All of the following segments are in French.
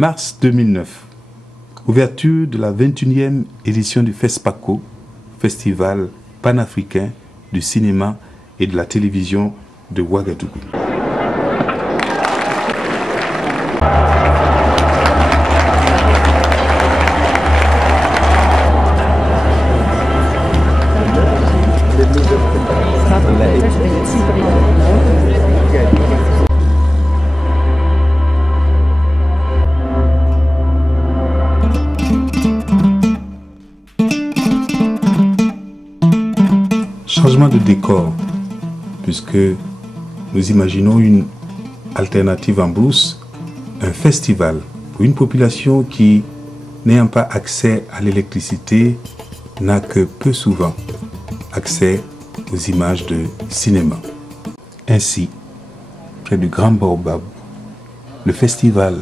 Mars 2009, ouverture de la 21e édition du FESPACO, Festival panafricain du cinéma et de la télévision de Ouagadougou. Changement de décor, puisque nous imaginons une alternative en brousse, un festival pour une population qui, n'ayant pas accès à l'électricité, n'a que peu souvent accès aux images de cinéma. Ainsi, près du Grand Baobab, le festival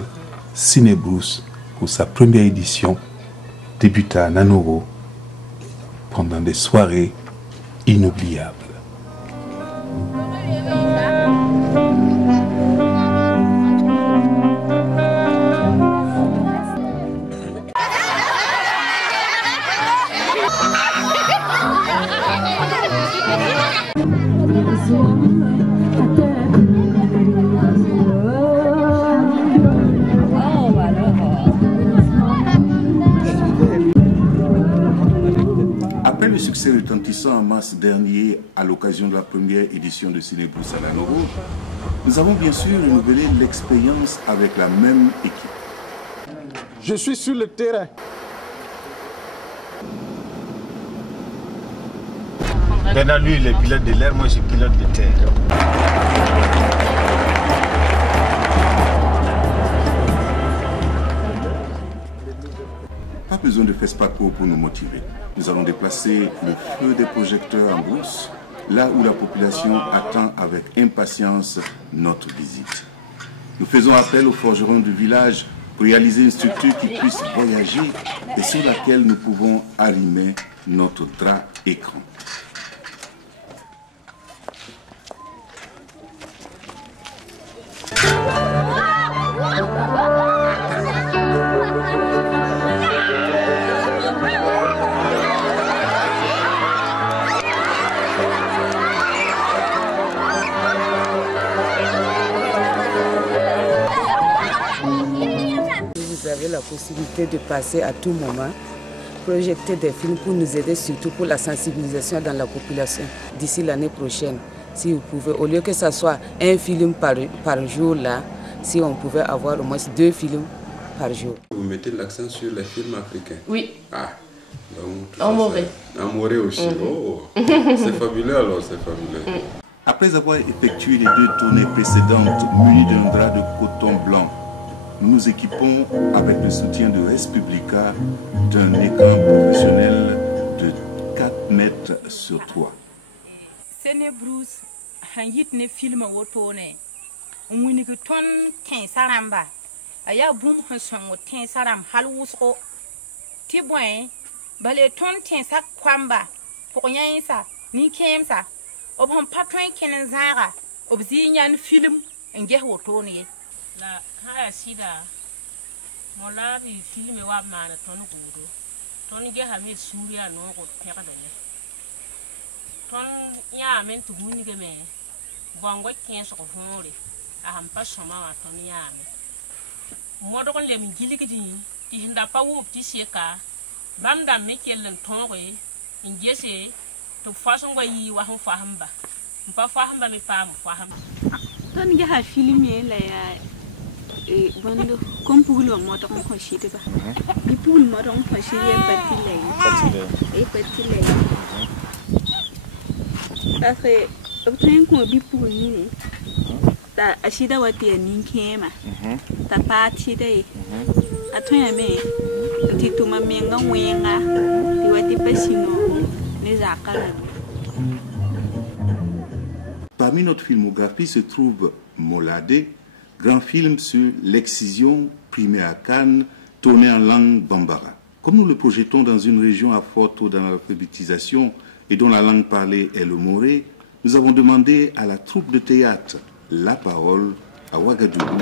Ciné Brousse, pour sa première édition, débuta à Nanoro pendant des soirées inoubliable. Après le succès retentissant en mars dernier à l'occasion de la première édition de Ciné Brousse à Nanoro, nous avons bien sûr renouvelé l'expérience avec la même équipe. Je suis sur le terrain. Maintenant, lui, il est pilote de l'air, moi, je suis pilote de terre. Pas besoin de FESPACO pour nous motiver. Nous allons déplacer le feu des projecteurs en brousse, là où la population attend avec impatience notre visite. Nous faisons appel aux forgerons du village pour réaliser une structure qui puisse voyager et sur laquelle nous pouvons arrimer notre drap écran. Vous avez la possibilité de passer à tout moment, projeter des films pour nous aider, surtout pour la sensibilisation dans la population d'ici l'année prochaine. Si vous pouvez, au lieu que ce soit un film par jour là, si on pouvait avoir au moins 2 films par jour. Vous mettez l'accent sur les films africains? Oui. Ah, donc... En Morée. En Morée aussi. Oh, c'est fabuleux alors, c'est fabuleux. Après avoir effectué les 2 tournées précédentes munies d'un drap de coton blanc, nous nous équipons avec le soutien de Res Publica d'un écran professionnel de 4 mètres sur 3. Ciné Brousse, un yitne film au tourné. On n'y que ton tin saramba. Aya boum un son au tin saram halousko. Tiboin, balé ton tin sa kwamba. Pour rien ça, ni kem ça. Ob un patron kenenzara. Ob zignan film, un guerre au tourné. La haya sida mola bi filme wa mana ton gudu ton ge ha me suria no ko pega de ton ya men tu muni ge me bongo ken so ko hore a ham pa soma wa ton ya me modo kon le mi gili gidi ti hinda pa wu ti seka banda me kelen ton re ingese to façon go yi wa hon fahamba mpa fahamba mi pa fahamba ton ge ha filme la ya Bondo, comme pour le moto on conchite pas. Et pour le moto on conchite et petit lait. Après, obtenir qu'on vit pour une ta achida wati ninkema. Ta party day. A toi mais titu mamenga wenga. Ti wati pasino les akala. Parmi notre filmographie se trouve Molade, grand film sur l'excision primée à Cannes, tourné en langue bambara. Comme nous le projetons dans une région à fort taux d'analphabétisation et dont la langue parlée est le moré, nous avons demandé à la troupe de théâtre La Parole à Ouagadougou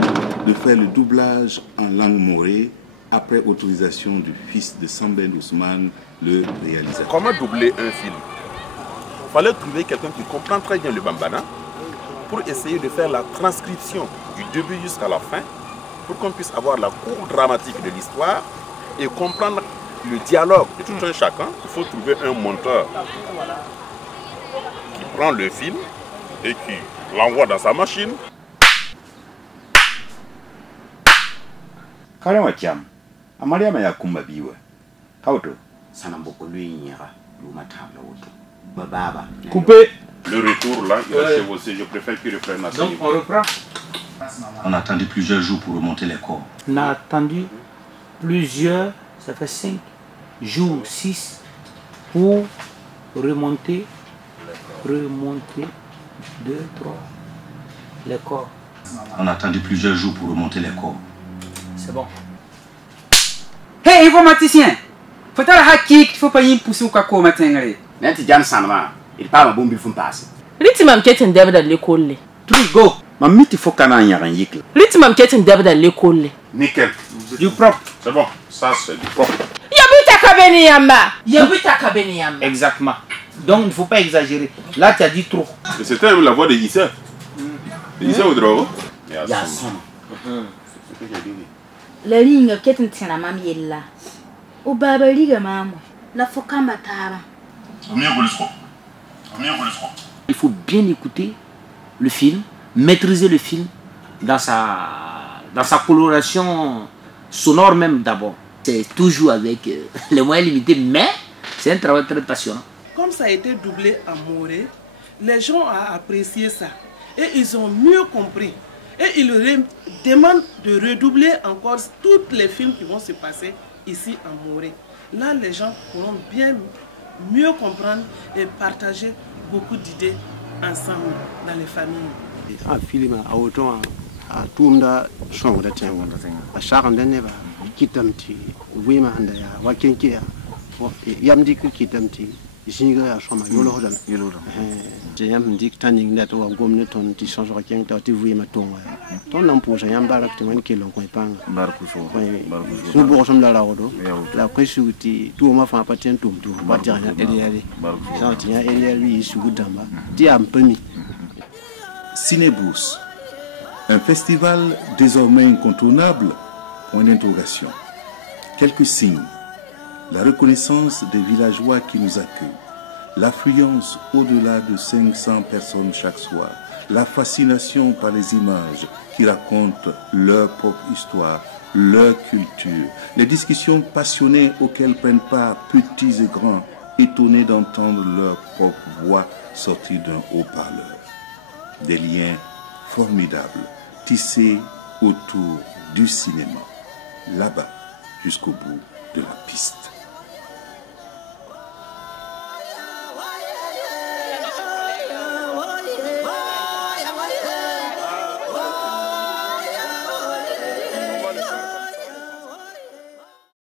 de faire le doublage en langue morée après autorisation du fils de Sambène Ousmane, le réalisateur. Comment doubler un film? Il fallait trouver quelqu'un qui comprend très bien le bambana pour essayer de faire la transcription du début jusqu'à la fin pour qu'on puisse avoir la courbe dramatique de l'histoire et comprendre le dialogue de tout un chacun. Il faut trouver un monteur qui prend le film et qui l'envoie dans sa machine. Coupé. Le retour là, il est chevauché, je préfère qu'il reprenne la Donc on reprend. On a attendu plusieurs jours pour remonter les corps. On a attendu plusieurs, ça fait 5 jours, 6, pour remonter 2, 3, les corps. On a attendu plusieurs jours pour remonter les corps. C'est bon. Hey, informaticien! Faut-il faut pas y pousser au caco matin? Il parle bon bifun passe. Ritimam ketin dabda l'école. Truc go. Ma miti faut kana yaran yikle. Ritimam ketin dabda l'école. Nickel. Du propre. C'est bon, ça c'est du propre. Yabuta kabeni yamba. Yabuta kabeni yamba. Exactement. Donc il ne faut pas exagérer. Là tu as dit trop. C'était la voix de Issa. Issa Oudrao. Yasson. La ligne ketin tina mam yella. O baba liga mamu. La fokamba taba. Il faut bien écouter le film, maîtriser le film dans sa coloration sonore même d'abord. C'est toujours avec les moyens limités, mais c'est un travail très passionnant. Comme ça a été doublé en moré, les gens ont apprécié ça et ils ont mieux compris. Et ils demandent de redoubler encore tous les films qui vont se passer ici en moré. Là, les gens pourront mieux comprendre et partager beaucoup d'idées ensemble dans les familles. Un film à autant à tout le champ de temps. À chaque année, qui t'aime-tu? Oui, ma hande ya. Wakenki ya. Yamdi qui t'aime-tu? Jinga ya chama yolodan. Jam dik taning net wa gomne ton ti change raken ta ti oui ma ton. Ton empoche yam barak te man ke lo ko pang. Barkuso. So bo som la rodo. La pressuti tout ma fa patien tout tout. Ba ti ya eliali. Ça ti ya eliali su gudamba. Ti am pemi. Cinébrousse, un festival désormais incontournable, point d'interrogation. Quelques signes, la reconnaissance des villageois qui nous accueillent, l'affluence au-delà de 500 personnes chaque soir, la fascination par les images qui racontent leur propre histoire, leur culture, les discussions passionnées auxquelles prennent part petits et grands, étonnés d'entendre leur propre voix sortir d'un haut-parleur. Des liens formidables tissés autour du cinéma, là-bas jusqu'au bout de la piste.